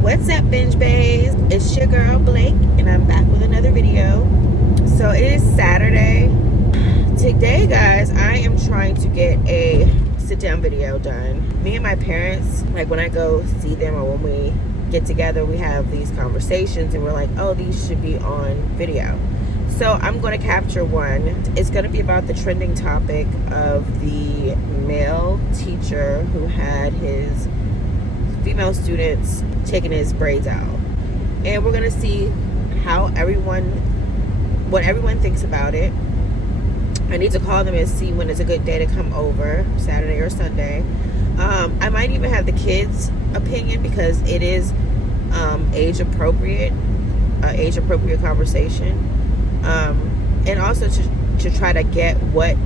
What's up, Binge Bays? It's your girl Blake, and I'm back with another video. So it is Saturday. Today, guys, I am trying to get a sit-down video done. Me and my parents, like when I go see them or when we get together, we have these conversations and we're like, oh, these should be on video. So I'm going to capture one. It's going to be about the trending topic of the male teacher who had his female students taking his braids out, and we're gonna see what everyone thinks about it. I need to call them and see when is a good day to come over, Saturday or Sunday. I might even have the kids' opinion because it is age appropriate conversation, and also to try to get what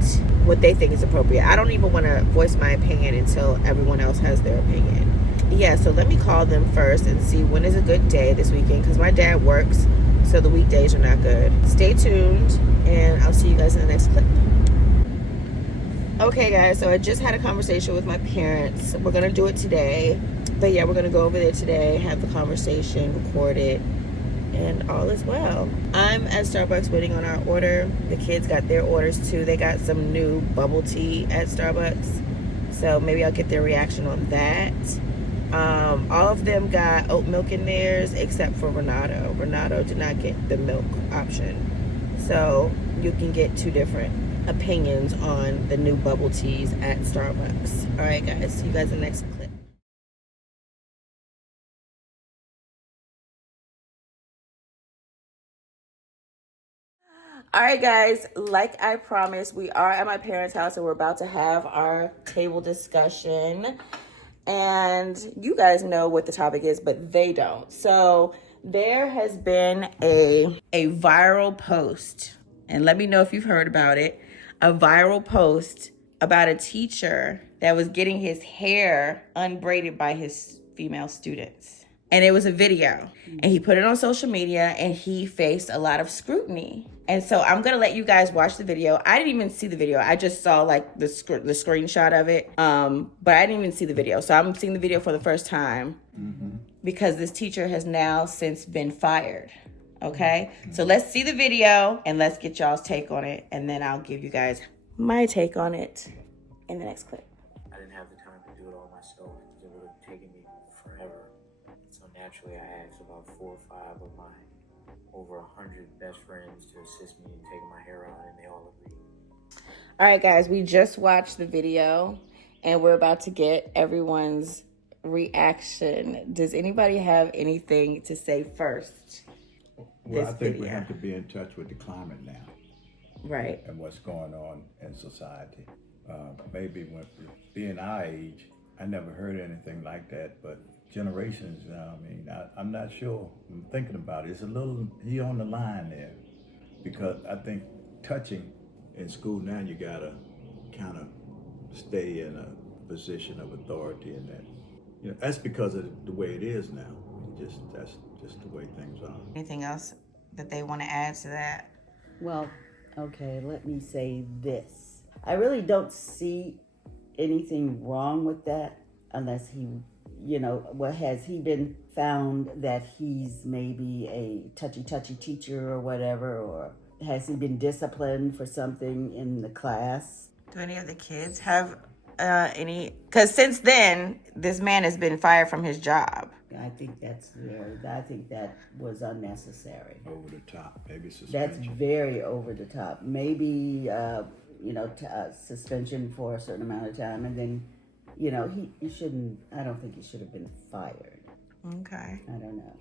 they think is appropriate. I don't even want to voice my opinion until everyone else has their opinion. Yeah, so let me call them first and see when is a good day this weekend, because my dad works, so the weekdays are not good. Stay tuned, and I'll see you guys in the next clip. Okay, guys, so I just had a conversation with my parents. We're going to do it today. But yeah, we're going to go over there today, have the conversation, record it, and all is well. I'm at Starbucks waiting on our order. The kids got their orders too. They got some new bubble tea at Starbucks, so maybe I'll get their reaction on that. All of them got oat milk in theirs except for Renato. Renato did not get the milk option. So you can get two different opinions on the new bubble teas at Starbucks. All right, guys, see you guys in the next clip. All right, guys, like I promised, we are at my parents' house and we're about to have our table discussion. And you guys know what the topic is, but they don't. So there has been a viral post, and let me know if you've heard about it. A viral post about a teacher that was getting his hair unbraided by his female students. And it was a video, and he put it on social media, and he faced a lot of scrutiny. And so I'm gonna let you guys watch the video. I didn't even see the video. I just saw like the screenshot of it, but I didn't even see the video. So I'm seeing the video for the first time because this teacher has now since been fired. Okay, so let's see the video and let's get y'all's take on it, and then I'll give you guys my take on it in the next clip. I didn't have the time to do it all myself. It would have taken me forever. So naturally, I asked about 4 or 5 of my over 100 best friends to assist me in taking my hair out, and they all agreed. All right, guys, we just watched the video, and we're about to get everyone's reaction. Does anybody have anything to say first? Well, I think we have to be in touch with the climate now. Right. And what's going on in society. Maybe when being our age, I never heard anything like that, but generations, I'm not sure. I'm thinking about it. It's a little, he on the line there, because I think touching in school now, you gotta kind of stay in a position of authority, and that, that's because of the way it is now. That's just the way things are. Anything else that they want to add to that? Well, okay, let me say this. I really don't see anything wrong with that unless he, has he been found that he's maybe a touchy teacher or whatever, or has he been disciplined for something in the class? Do any of the kids have any? Because since then, this man has been fired from his job. I think that was unnecessary. Over the top, maybe suspension. That's very over the top. Maybe, suspension for a certain amount of time, and then, he shouldn't, I don't think he should have been fired. Okay. I don't know.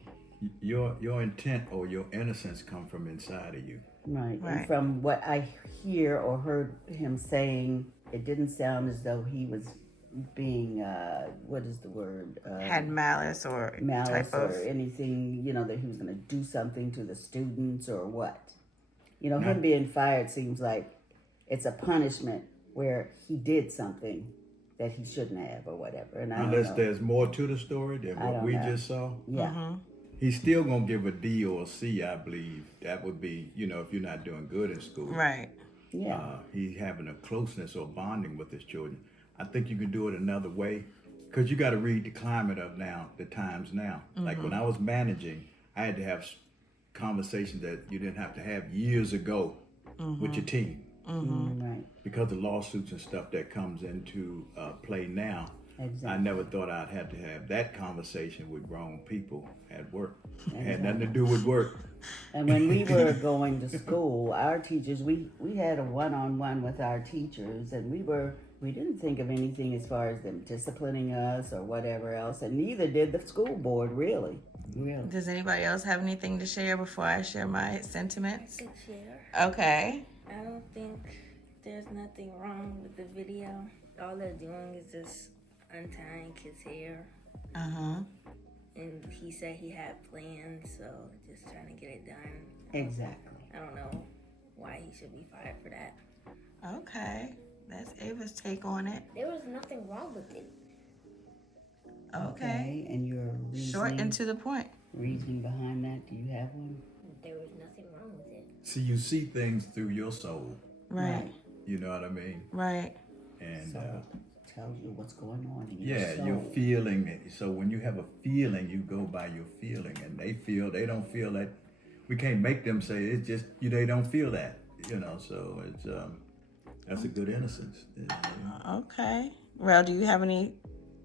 Your intent or your innocence come from inside of you. Right. And from what I hear or heard him saying, it didn't sound as though he was being, what is the word? Had malice or anything, that he was going to do something to the students or what. Him being fired seems like it's a punishment where he did something that he shouldn't have or whatever. And unless there's more to the story than what we just saw. Yeah. Mm-hmm. He's still going to give a D or a C, I believe. That would be, if you're not doing good in school. Right. Yeah. He's having a closeness or bonding with his children. I think you can do it another way. because you got to read the climate of now, the times now. Like when I was managing, I had to have conversations that you didn't have to have years ago with your team. Right. Because of lawsuits and stuff that comes into play now. Exactly. I never thought I'd have to have that conversation with grown people at work. It had nothing to do with work. And when we were going to school, our teachers, we had a one-on-one with our teachers, and we didn't think of anything as far as them disciplining us or whatever else, and neither did the school board, really. Does anybody else have anything to share before I share my sentiments? I could share. Okay. I don't think there's nothing wrong with the video. All they're doing is just untying his hair. And he said he had plans, so just trying to get it done. Exactly. I don't know why he should be fired for that. Okay. That's Ava's take on it. There was nothing wrong with it. Okay. And your Short and to the point. reasoning behind that, do you have one? There was nothing wrong with it. See, you see things through your soul. Right. You know what I mean? Right. And So it tells you what's going on in your yeah, soul. you're feeling it. So when you have a feeling, you go by your feeling, and they don't feel that. We can't make them say it's just they don't feel that. You know, so it's that's a good innocence. Okay. Well, do you have any?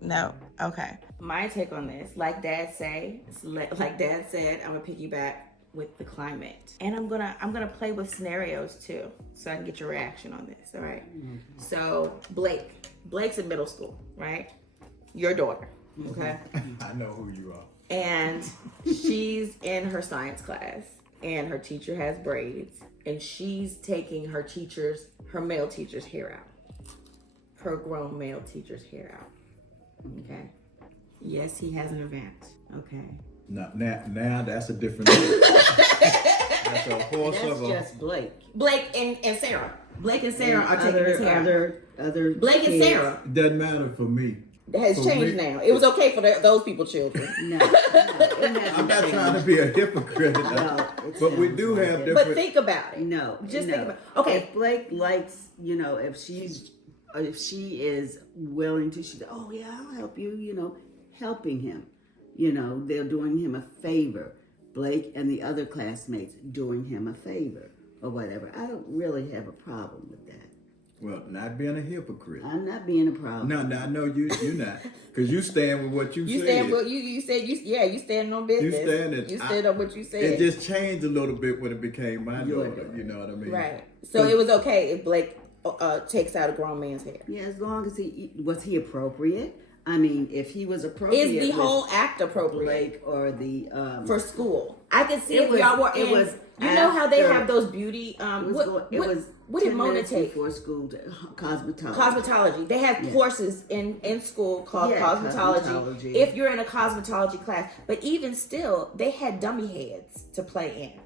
No. Okay. My take on this, like Dad said, I'm gonna piggyback with the climate, and I'm gonna play with scenarios too, so I can get your reaction on this. All right. So Blake's in middle school, right? Your daughter. Okay. I know who you are. And she's in her science class, and her teacher has braids, and she's taking her male teacher's hair out. Her grown male teacher's hair out. Okay. Yes, he has an event. Okay. Now that's a different. That's a horse That's of a. just Blake. Blake and Sarah. Blake and Sarah are taking his hair. Other Blake and kids. Sarah Doesn't matter for me. has changed now. It was okay for those people's children. No, I'm not trying to be a hypocrite, but we do have different. But think about it. No, Just no. think about okay. If Blake likes, if she is willing to, she's, oh yeah, I'll help you, helping him. They're doing him a favor. Blake and the other classmates doing him a favor or whatever. I don't really have a problem with that. Well, not being a hypocrite. I'm not being a problem. No, I know you're not, because you stand with what you said. Stand with you said you stand on business. You stand on what you said. It just changed a little bit when it became my Your daughter. daughter. You know what I mean? Right. So it was okay if Blake takes out a grown man's hair. Yeah, as long as he appropriate. I mean, if he was appropriate, Is the whole act appropriate Blake or the for school? I could see It if was- y'all were. it in, was you know how they after- have those beauty. What did 10 Mona minutes take? before school? Cosmetology. Cosmetology. They have courses in school called cosmetology. If you're in a cosmetology class, but even still, they had dummy heads to play in.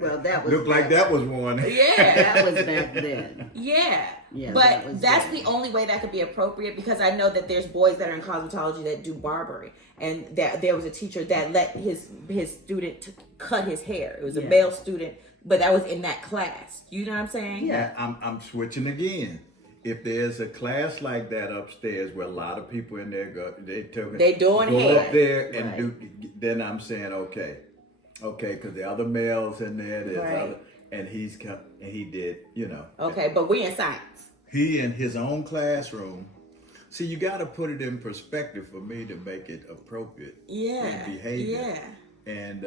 Well, that was Looked like that was one. Yeah. that was back then. Yeah. Yeah, But that's then. the only way that could be appropriate, because I know that there's boys that are in cosmetology that do barbering, and that there was a teacher that let his student cut his hair. It was a male student, but that was in that class. You know what I'm saying? Yeah. I'm switching again. If there's a class like that upstairs where a lot of people in there go doing go hair. up there and Right. do, then I'm saying okay, because the other males in there, there's Right. other, and he did, Okay, but we in science. He in his own classroom. See, you got to put it in perspective for me to make it appropriate. Yeah. in behavior. Yeah. And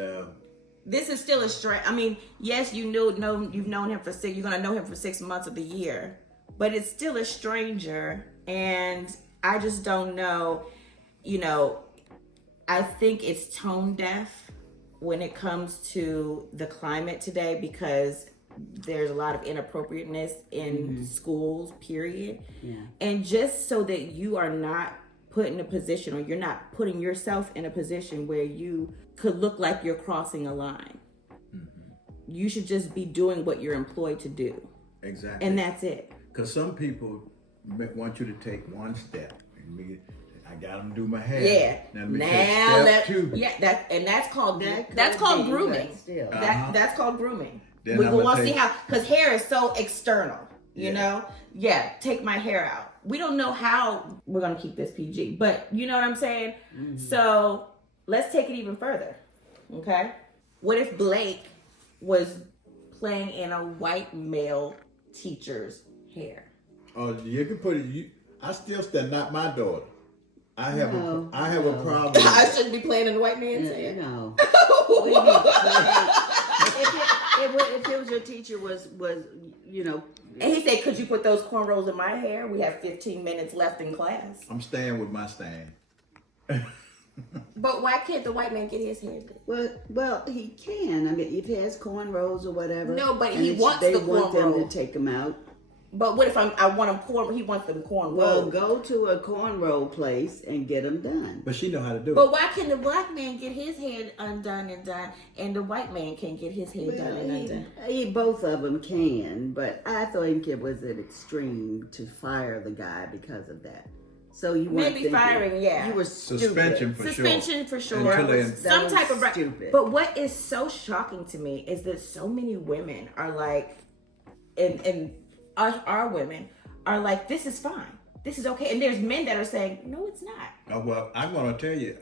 This is still a strange. I mean, yes, you've known him for you're gonna know him for 6 months of the year, but it's still a stranger, and I just don't know. I think it's tone deaf when it comes to the climate today, because there's a lot of inappropriateness in schools, period. Yeah. And just so that you are not put in a position, or you're not putting yourself in a position where you could look like you're crossing a line. You should just be doing what you're employed to do. exactly. And that's it. Because some people want you to take one step. I got them do my hair. Yeah. Now let me take step two. Yeah, that's called That called could be, grooming. but still. That's called grooming. Then We I'ma want to see take- how, because hair is so external. You know? Yeah, take my hair out. We don't know how we're going to keep this PG, but you know what I'm saying? Mm-hmm. So let's take it even further. Okay? What if Blake was playing in a white male teacher's hair? Oh, you can put it. I still stand. Not my daughter. I have a problem. I shouldn't be playing in the white man's hair. No. If it was your teacher was you know. And he said, "Could you put those cornrows in my hair? We have 15 minutes left in class." I'm staying with my stand. But why can't the white man get his hair done? Well, he can. I mean, if he has cornrows or whatever. No, but and he wants they the want them cornrow. to take them out. But what if I want him corn? He wants them cornrow. Well, go to a cornrow place and get them done. But she know how to do it. But why can the black man get his hair undone and done, and the white man can't get his hair done and undone? Both of them can, but I think it was an extreme to fire the guy because of that. So you weren't maybe firing, yeah. You were suspension stupid. Suspension for sure. Some type of stupid. But what is so shocking to me is that so many women are like, and our women are like, this is fine, this is okay, and there's men that are saying, no, it's not. Oh, well, I'm gonna tell you,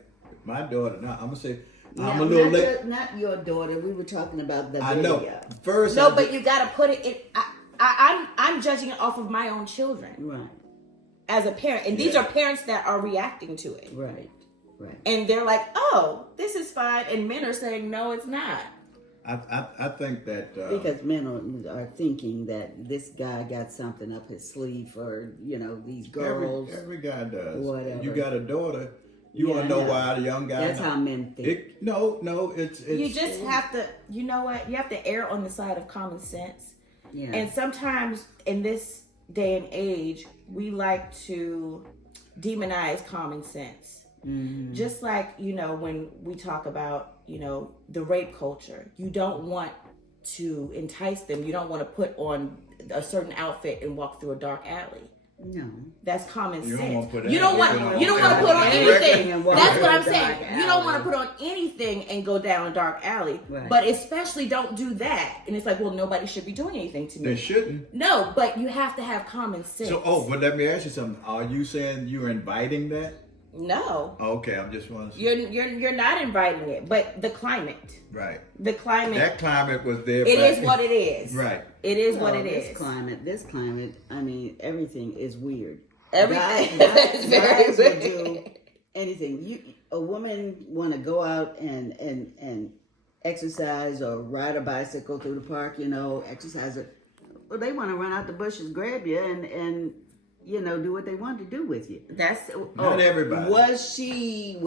my daughter. Now I'm gonna say, Now, I'm a little late. Not your daughter. We were talking about the I video. know. First, no, but you gotta put it in. I'm judging it off of my own children, right? As a parent, and these are parents that are reacting to it, right? And they're like, oh, this is fine, and men are saying, no, it's not. I think that because men are thinking that this guy got something up his sleeve for these girls. Every guy does. Whatever. You got a daughter. You want to know why the young guy? That's how men think. No, it's. You just have to. You know what? You have to err on the side of common sense. Yeah. And sometimes in this day and age, we like to demonize common sense. Mm-hmm. Just like, when we talk about, the rape culture, you don't want to entice them. You don't want to put on a certain outfit and walk through a dark alley. No. That's common sense. You don't want to put on anything. That's what I'm saying. You don't want to alley. put on anything and go down a dark alley. Right. But especially don't do that. And it's like, well, nobody should be doing anything to me. They shouldn't. No, but you have to have common sense. So, but let me ask you something. Are you saying you're inviting that? No. Okay, I'm just want to. You're not inviting it, but the climate. Right. The climate. That climate was there. It is what it is. Right. It is what it this is. This climate. I mean, everything is weird. Everything is guys will do anything. A woman want to go out and exercise or ride a bicycle through the park. Exercise. Well, they want to run out the bushes, grab you, and do what they want to do with you. That's not everybody. Was she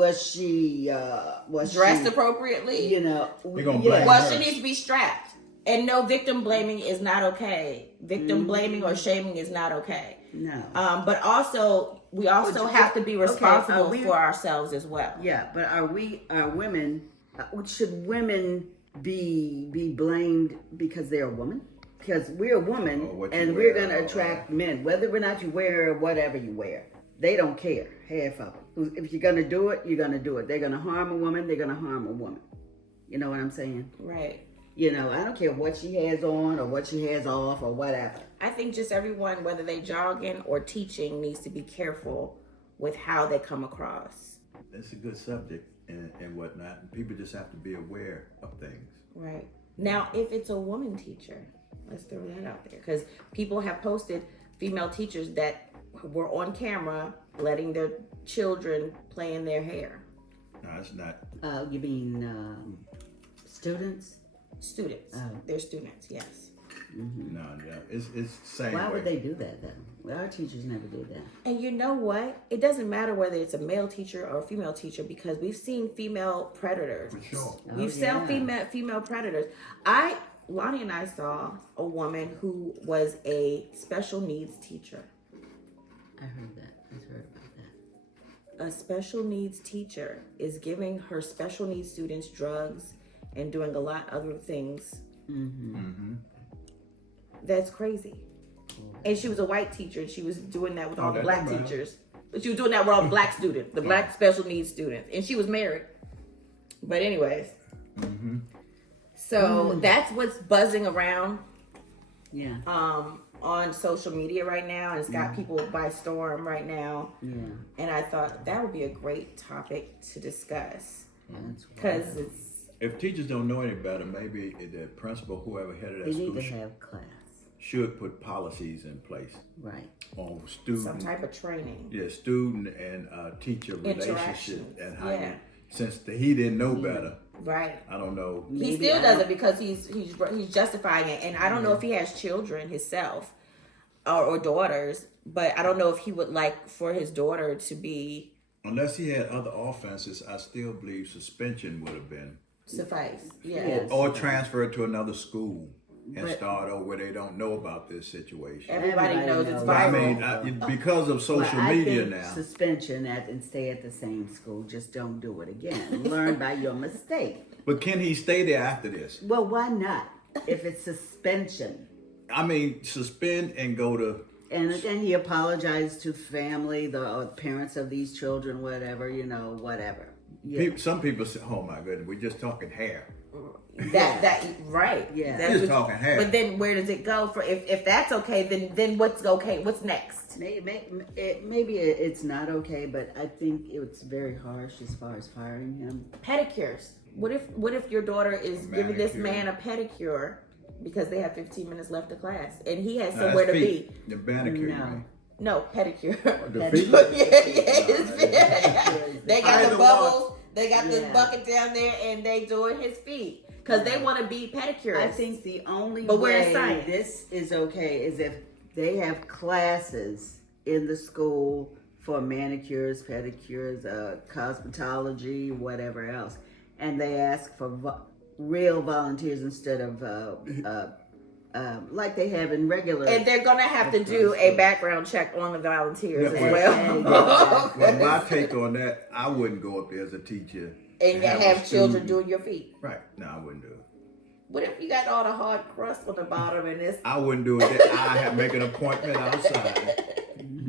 dressed appropriately? We're gonna blame Well, her. she needs to be strapped. And no, victim blaming is not okay. Victim blaming or shaming is not okay. No. But also, we also have to be responsible for ourselves as well. Yeah, but should women be blamed because they're a woman? Because we're a woman and we're going to attract men, whether or not you wear whatever you wear. They don't care, half of them. If you're going to do it, you're going to do it. They're going to harm a woman, they're going to harm a woman. You know what I'm saying? Right. I don't care what she has on or what she has off or whatever. I think just everyone, whether they jogging or teaching, needs to be careful with how they come across. That's a good subject and whatnot. And people just have to be aware of things. Right. Now, if it's a woman teacher, let's throw that out there. Because people have posted female teachers that were on camera letting their children play in their hair. No, it's not. You mean students? Students. They're students, yes. Mm-hmm. No, it's the same Why way. would they do that then? Well, our teachers never do that. And you know what? It doesn't matter whether it's a male teacher or a female teacher because we've seen female predators. For sure. We've seen female predators. Lonnie and I saw a woman who was a special needs teacher. I heard about that. A special needs teacher is giving her special needs students drugs and doing a lot of other things. Mm-hmm. Mm-hmm. That's crazy. And she was a white teacher, and she was doing that with all the black teachers. But she was doing that with all the black students, the black special needs students. And she was married. But anyways. Mm-hmm. So that's what's buzzing around. Yeah. on social media right now, and it's got people by storm right now. Yeah. And I thought that would be a great topic to discuss That's because it's If teachers don't know any better, maybe the principal, whoever headed that They need school, to have class. should put policies in place Right. on some student, type of training. student and teacher relationship Interaction. and how Yeah. you, since he didn't know better, Right. I don't know. He Maybe still I- does it because he's justifying it, and I don't know if he has children himself or daughters, but I don't know if he would like for his daughter to be Unless he had other offenses, I still believe suspension would have been, suffice. Yeah. Yes. or transfer to another school and But- start over where they don't know about this situation. Everybody knows it's But I viral. mean, because of But social I media think now. suspension and stay at the same school. Just don't do it again. Learn by your mistake. But can he stay there after this? Well, why not? If it's suspension. I mean, suspend and go to. And then he apologized to family, the parents of these children, whatever, whatever. Yeah. Some people say, "Oh my goodness, we're just talking hair." That right. Yeah. That's Just what- talking hair. But then where does it go for if that's okay, then what's okay? What's next? Maybe it's not okay, but I think it's very harsh as far as firing him. Pedicures. What if your daughter is giving this Manicure. man a pedicure because they have 15 minutes left of class and he has Now, somewhere to that's be? feet. The manicure. No. you mean. No, pedicure. The That's- feet. They got Either the one. bubbles. They got the Yeah. bucket down there, and they doing his feet because they want to be pedicurists. I think the only But where's way science? this is okay is if they have classes in the school for manicures, pedicures, cosmetology, whatever else, and they ask for real volunteers instead of like they have in regular. And they're gonna have to do a background check on the volunteers Yeah, as well- well. Well, my take on that, I wouldn't go up there as a teacher And you a have children student- doing your feet. Right? No, I wouldn't do it. What if you got all the hard crust on the bottom and this? I wouldn't do it. I have make an appointment outside,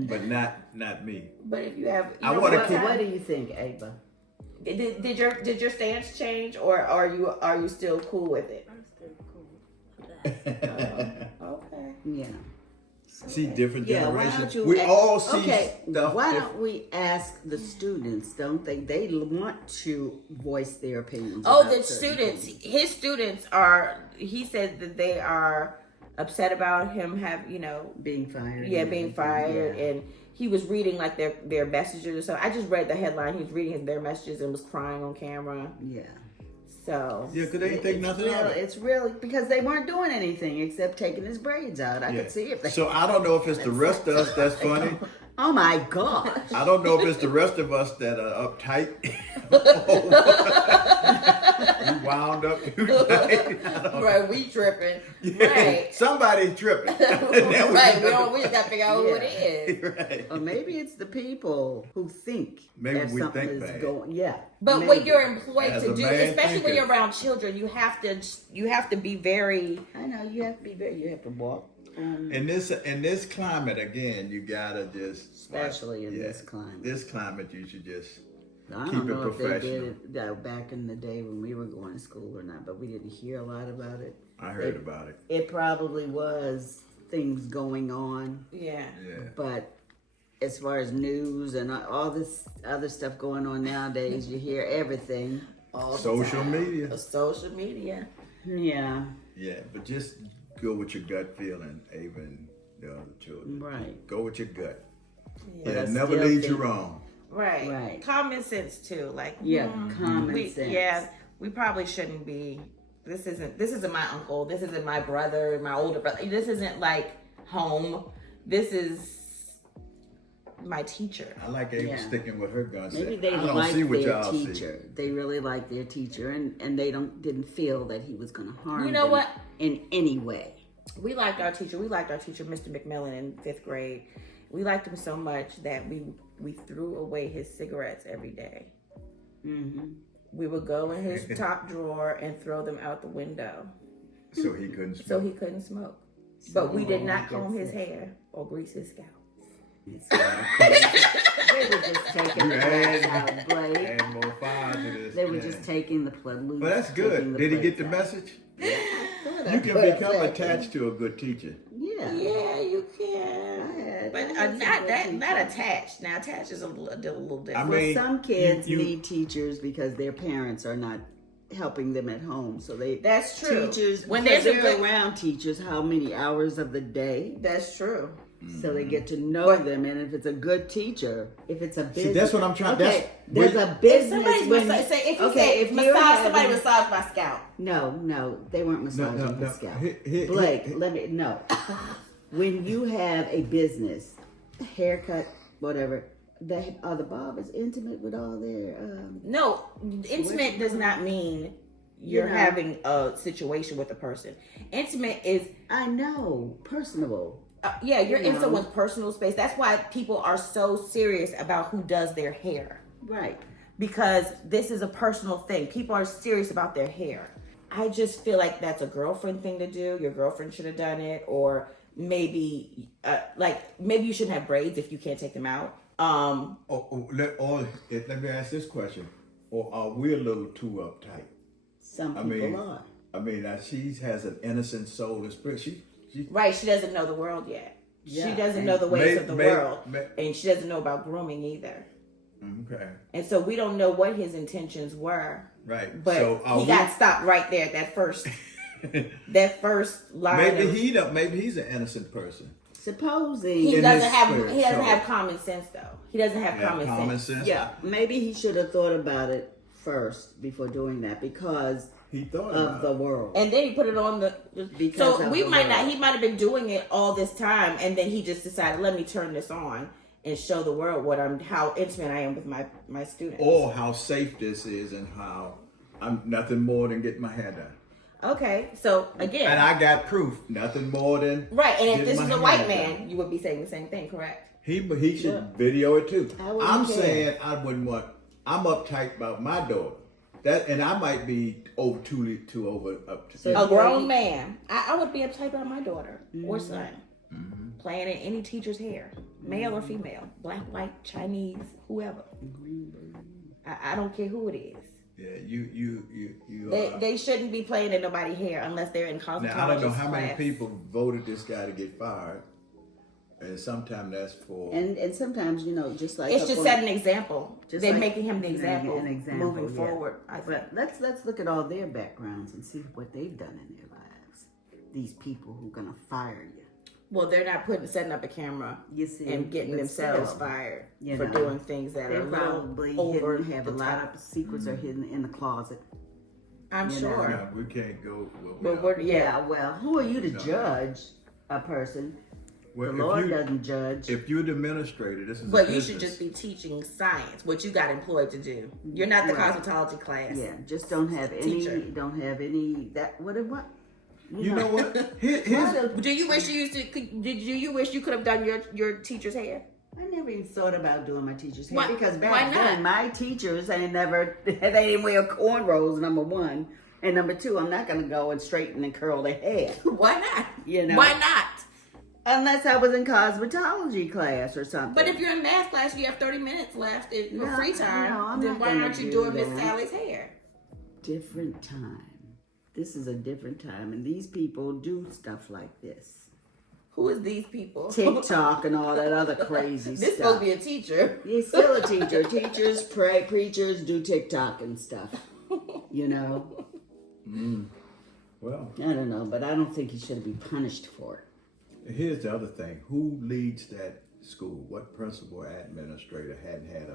but not me. But if you have, I wanna what, keep- What do you think, Ava? did your stance change, or are you still cool with it? I'm still cool with that. Okay. Yeah. See different Yeah, why generations. don't you We a- all see okay, stuff. why don't we ask the students, don't they? They want to voice their opinions. Oh, about the certain students. things. His students are. He said that they are upset about him Being fired. being and fired, everything, and he was reading like their messages or something. I just read the headline. He was reading their messages and was crying on camera. Yeah. So Yeah, because they didn't think nothing of it. It's really because they weren't doing anything except taking his braids out. I Yeah. could see if they. So I don't know if it's the rest of us that's funny. Oh my gosh. I don't know if it's the rest of us that are uptight. We wound up too tight. I don't know. right, we tripping. Yeah, Right. Somebody's tripping. Right. We just gotta figure out who it is. Right. Or maybe it's the people who think Maybe that we something think is bad. going. Yeah. But maybe. what you're employed As to a do, man especially when thinker. you're around children, you have to be very. I know you have to be very. You have to walk. In this climate again, you gotta just Especially in this climate. This climate, you should just I keep don't it know if they professional. did it back in the day when we were going to school or not, but we didn't hear a lot about it. I heard about it. It probably was things going on, Yeah. Yeah. but as far as news and all this other stuff going on nowadays, you hear everything. All the Social time. media. Social media. Yeah, Yeah, but just go with your gut feeling, Ava and the other children. right. Go with your gut. But I It never still leads you think- wrong. Right. Right. Common sense too. Like Yeah, common we, sense. Yeah, we probably shouldn't be. This isn't my uncle. This isn't my brother, my older brother. This isn't like home. This is my teacher. I like Ava Yeah. sticking with her guns. Maybe they I don't like see what their y'all teacher. They really like their teacher, and they didn't feel that he was going to harm You know them what? in any way. We liked our teacher. We liked our teacher, Mr. McMillan, in 5th grade. We liked him so much that we threw away his cigarettes every day. Mm-hmm. We would go in his top drawer and throw them out the window So he couldn't smoke. so he couldn't smoke. But we did not So, comb his yes, hair or grease his scalp. They were just taking the Add- blood out, Blake. Add more fire to this. They were yeah. just taking the blood loose. But that's good. Did he get the message? You can become attached to a good teacher. Yeah. Yeah, but that's a not good that, not teacher. attached. Now attached is a little different. I mean, Some kids you- need teachers because their parents are not helping them at home. So That's true. Teachers, When because there's a they're good- around teachers, how many hours of the day? That's true. So they get to know them, and if it's a good teacher, if it's a business, that's what I'm trying- Okay, that's- there's a If business. somebody's when- say if you okay, say if you're massage somebody having- massage my scalp. No, they weren't massaging no. the scalp. Here- Blake, here- let me no. When you have a business, haircut, whatever, are the barbers intimate with all their? No, intimate does not mean you're You know. having a situation with a person. Intimate is I know, personable. yeah, you're You in know. someone's personal space. That's why people are so serious about who does their hair. Right. Because this is a personal thing. People are serious about their hair. I just feel like that's a girlfriend thing to do. Your girlfriend should have done it, or maybe maybe you shouldn't have braids if you can't take them out. Let me ask this question: or are we a little too uptight? Some I people mean, are. she has an innocent soul and spirit. She Right, she doesn't know the world yet. Yeah, She doesn't and know the ways may- of the may- world, may- and she doesn't know about grooming either. okay, And so we don't know what his intentions were. right? But so are he got stopped right there at that first line. maybe of, he don't. Maybe he's an innocent person. Supposing he in doesn't his have spirit, he doesn't so- have common sense though. He doesn't have Yeah, common sense. yeah, maybe he should have thought about it first before doing that because He thought of about the it. world. And then he put it on the. Because So of we the might not. world. He might have been doing it all this time, and then he just decided, let me turn this on and show the world how intimate I am with my students. Or how safe this is, and how I'm nothing more than getting my hair done. Okay, so again, And I got proof. Nothing more than right. And if getting this my is a hair white done. man, you would be saying the same thing, correct? He should video it too. I wouldn't I'm care. saying I wouldn't want. I'm uptight about my daughter. And I might be up to. So- A grown man, I would be uptight about my daughter or Mm-hmm. son playing in any teacher's hair, male or female, black, white, Chinese, whoever. I don't care who it is. Yeah, you. They shouldn't be playing in nobody's hair unless they're in cosmetology Now I don't know how many class. people voted this guy to get fired, and sometimes that's for. And sometimes, just like It's just setting an example. Just They're like- making him the example, an example, moving yeah. forward. I think. But let's look at all their backgrounds and see what they've done in their lives. These people who are gonna fire you. Well, they're not setting up a camera You see, and getting but themselves still, fired you for know, doing things that They are a little probably over have the a lot top. of secrets are hidden in the closet. I'm you sure. No, we can't go. But we're, Yeah, well, who are you to judge a person? well, The if Lord you- doesn't judge. If you're the administrator, this is. But a you should business. just be teaching science, what you got employed to do. You're not the Right. cosmetology class. Yeah, just don't have Teacher. any that what. You know what? Here's, Do you wish you used to? Did you wish you could have done your teacher's hair? I never even thought about doing my teacher's hair Why- because why back not? then my teachers they didn't wear cornrows. Number one, and number two, I'm not gonna go and straighten and curl their hair Why not? You know. Why not? unless I was in cosmetology class or something. But if you're in math class, you have 30 minutes left for No, free time. no, I'm then not why gonna aren't you do doing Miss that. Sally's hair? different time. This is a different time, and these people do stuff like this. Who is these people? TikTok and all that other crazy This stuff. supposed to be a teacher. He's still a teacher. Teachers, preachers do TikTok and stuff. You know? well, I don't know, but I don't think he should be punished for it. here's the other thing. Who leads that school? What principal or administrator hadn't had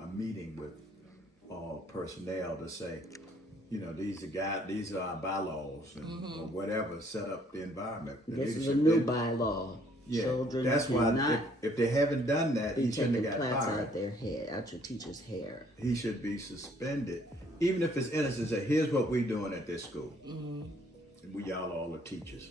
a meeting with all personnel to say, you know, these are our bylaws and or whatever, set up the environment. The This is a leadership new didn't- bylaw. Yeah, Children that's why cannot if they haven't done that, be he shouldn't taking have got plaits fired. out their hair, out your teacher's hair. He should be suspended, even if it's innocent. Say, here's what we're doing at this school. And we y'all all are teachers.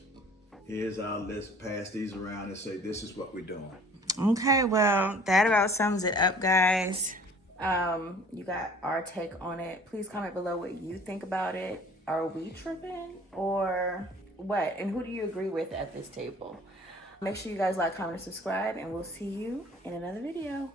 Here's our list. Pass these around and say, this is what we're doing. Okay, well, that about sums it up, guys. You got our take on it. Please comment below what you think about it. Are we tripping or what? And who do you agree with at this table? Make sure you guys like, comment, and subscribe, and we'll see you in another video.